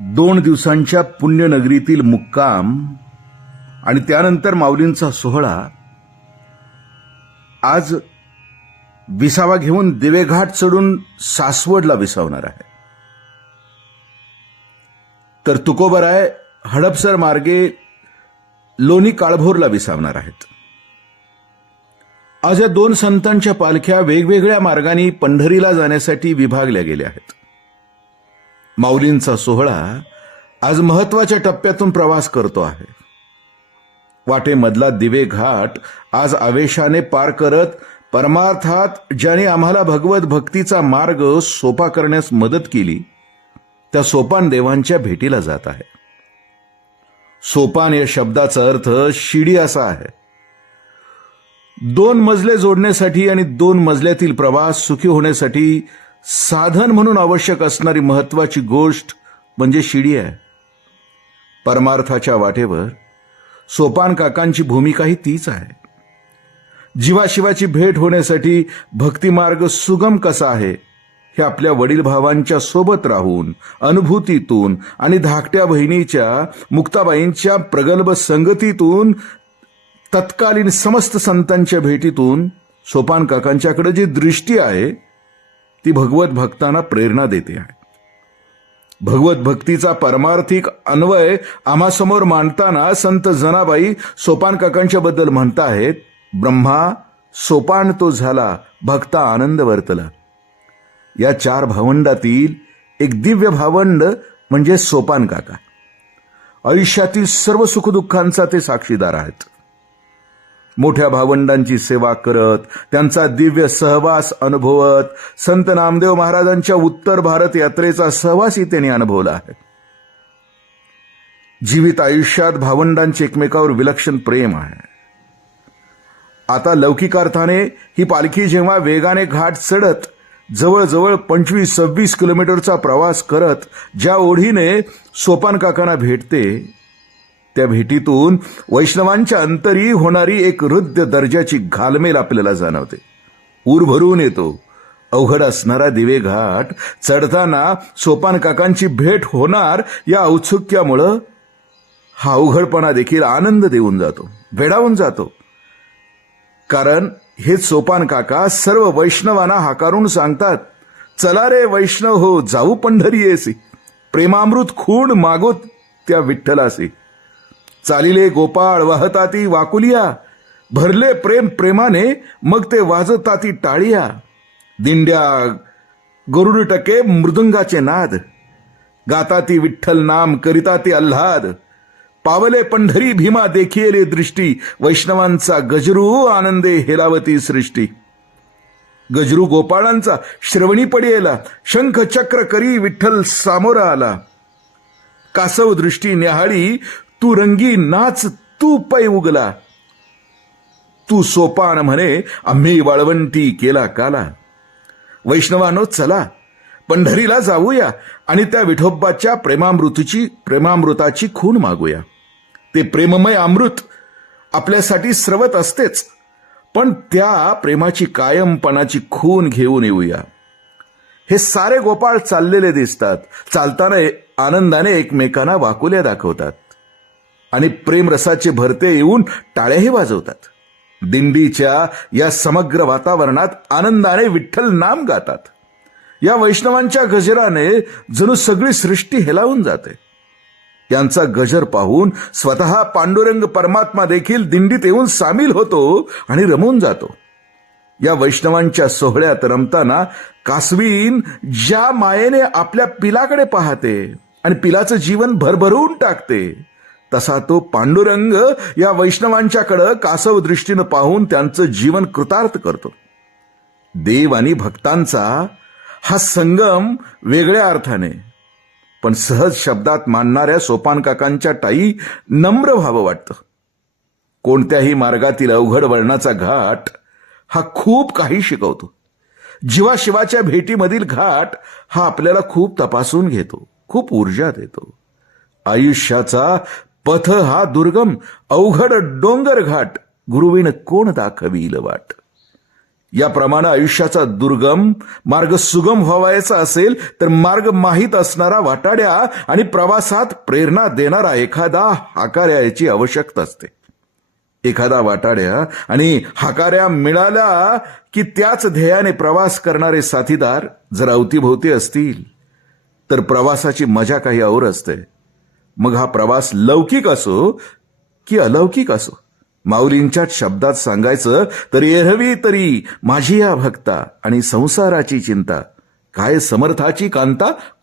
दोन दिवसांच्या पुण्यनगरीतील मुक्काम आणि त्यानंतर माऊलींचा सोहळा आज विसावा घेऊन दिवेघाट चढून सासवडला विसावणार आहे. तर तुकोबराय हडपसर मार्गे लोणी काळभोरला विसावणार आहेत. आज या दोन संतांच्या पालख्या वेगवेगळ्या मार्गाने पंढरीला जाण्यासाठी विभागल्या गेल्या आहेत. माऊलींचा सोहळा आज महत्त्वाच्या टप्प्यातून प्रवास करतो आहे. वाटेमधला दिवे घाट आज आवेशाने पार करत परमार्थात ज्याने आम्हाला भगवत भक्तीचा मार्ग सोपा करण्यास मदत केली त्या सोपान देवांच्या भेटीला जात आहे. सोपान या शब्दाचा अर्थ शिडी असा आहे. दोन मजले जोडण्यासाठी आणि दोन मजल्यातील प्रवास सुखी होण्यासाठी साधन म्हणून आवश्यक असणारी महत्वाची गोष्ट म्हणजे शिडी आहे. परमार्थाच्या वाटेवर सोपान काकांची भूमिकाही तीच आहे. जीवाशिवाची भेट होण्यासाठी भक्तिमार्ग सुगम कसा आहे हे आपल्या वडील भावांच्या सोबत राहून अनुभूतीतून आणि धाकट्या बहिणीच्या मुक्ताबाईंच्या प्रगल्भ संगतीतून तत्कालीन समस्त संतांच्या भेटीतून सोपान काकांच्याकडे जी दृष्टी आहे ती भगवत भक्तांना प्रेरणा देते आहे. भगवत भक्तीचा परमार्थिक अन्वय आम्हासमोर मांडताना संत जनाबाई सोपान काकांच्या बद्दल म्हणताहेत ब्रह्मा सोपान तो झाला भक्ता आनंद वर्तला. या चार भावंडातील एक दिव्य भावंड म्हणजे सोपान काका. आयुष्यातील सर्व सुखदुःखांचा ते साक्षीदार आहेत. मोठ्या भावंडांची सेवा करत त्यांचा दिव्य सहवास अनुभवत संत नामदेव महाराजांच्या उत्तर भारत यात्रेचा सहवासही त्यांनी अनुभवला आहे. जीवित आयुष्यात भावंडांचे एकमेकावर विलक्षण प्रेम आहे. आता लौकिक अर्थाने ही पालखी जेव्हा वेगाने घाट चढत जवळजवळ पंचवीस सव्वीस किलोमीटरचा प्रवास करत ज्या ओढीने सोपान काकांना भेटते त्या भेटीतून वैष्णवांच्या अंतरी होणारी एक हृदय दर्जाची घालमेल आपल्याला जाणवते. ऊर भरून येतो. अवघड असणारा दिवे घाट चढताना सोपान काकांची भेट होणार या औत्सुक्यामुळं हा अवघडपणा देखील आनंद देऊन जातो वेडावून जातो. कारण हे सोपान काका सर्व वैष्णवांना हाकारून सांगतात चला रे वैष्णव हो जाऊ पंढरी येसी. प्रेमामृत खूण मागोत त्या विठ्ठलासी. चालिले गोपाळ वाहताती वाकुलिया। भरले प्रेम प्रेमाने मग ते वाजताती टाळिया। दिंड्या गरुड टके मृदुंगाचे नाद। गाता ती विठ्ठल नाम करिता ती अल्हाद। पावले पंढरी भीमा देखिले दृष्टी। वैष्णवांचा गजरू आनंदे हेलावती सृष्टी। गजरू गोपाळांचा श्रवणी पडियेला। शंख चक्र करी विठ्ठल सामोरा आला। कासव दृष्टी न्याहाळी तू रंगी नाच तू पै उगला. तू सोपान म्हणे आम्ही वाळवंटी केला काला. वैष्णवानो चला पंढरीला जाऊया आणि त्या विठोबाच्या प्रेमामृतीची प्रेमामृताची खून मागूया. ते प्रेममय अमृत आपल्यासाठी स्रवत असतेच पण त्या प्रेमाची कायमपणाची खून घेऊन येऊया. हे सारे गोपाळ चाललेले दिसतात चालताना आनंदाने एकमेकांना वाकुल्या दाखवतात. आणि प्रेमरसाचे भरते येऊन टाळ्याही वाजवतात. दिंडीच्या या समग्र वातावरणात आनंदाने विठ्ठल नाम गातात. या वैष्णवांच्या गजराने जणू सगळी सृष्टी हेलावून जाते. यांचा गजर पाहून स्वतः पांडुरंग परमात्मा देखील दिंडीत येऊन सामील होतो आणि रमून जातो. या वैष्णवांच्या सोहळ्यात रमताना कासवीन ज्या मायेने आपल्या पिलाकडे पाहते आणि पिलाचं जीवन भरभरून टाकते तसा तो पांडुरंग या वैष्णवांच्याकडं कासव दृष्टीनं पाहून त्यांचं जीवन कृतार्थ करतो. देव आणि भक्तांचा हा संगम वेगळ्या अर्थाने पण सहज शब्दात मानणाऱ्या सोपान काकांच्या टाई नम्र व्हावं वाटतं. कोणत्याही मार्गातील अवघड वळणाचा घाट हा खूप काही शिकवतो. जीवाशिवाच्या भेटीमधील घाट हा आपल्याला खूप तपासून घेतो खूप ऊर्जा देतो. आयुष्याचा पथ हा दुर्गम अवघड डोंगर घाट. गुरुवीण कोण दाखवील वाट? याप्रमाणे आयुष्याचा दुर्गम मार्ग सुगम व्हावायचा असेल तर मार्ग माहीत असणारा वाटाड्या आणि प्रवासात प्रेरणा देणारा एखादा हाकाऱ्याची आवश्यकता असते. एखादा वाटाड्या आणि हाकाऱ्या मिळाल्या की त्याच ध्येयाने प्रवास करणारे साथीदार जर अवतीभोवती असतील तर प्रवासाची मजा काही और असते. मग हा प्रवास लौकिक असो की अलौकिक असो? माऊलींच्या शब्दात सांगायचं तर एरवी तरी माझी या भक्ता आणि संसाराची चिंता. काय समर्थाची कांता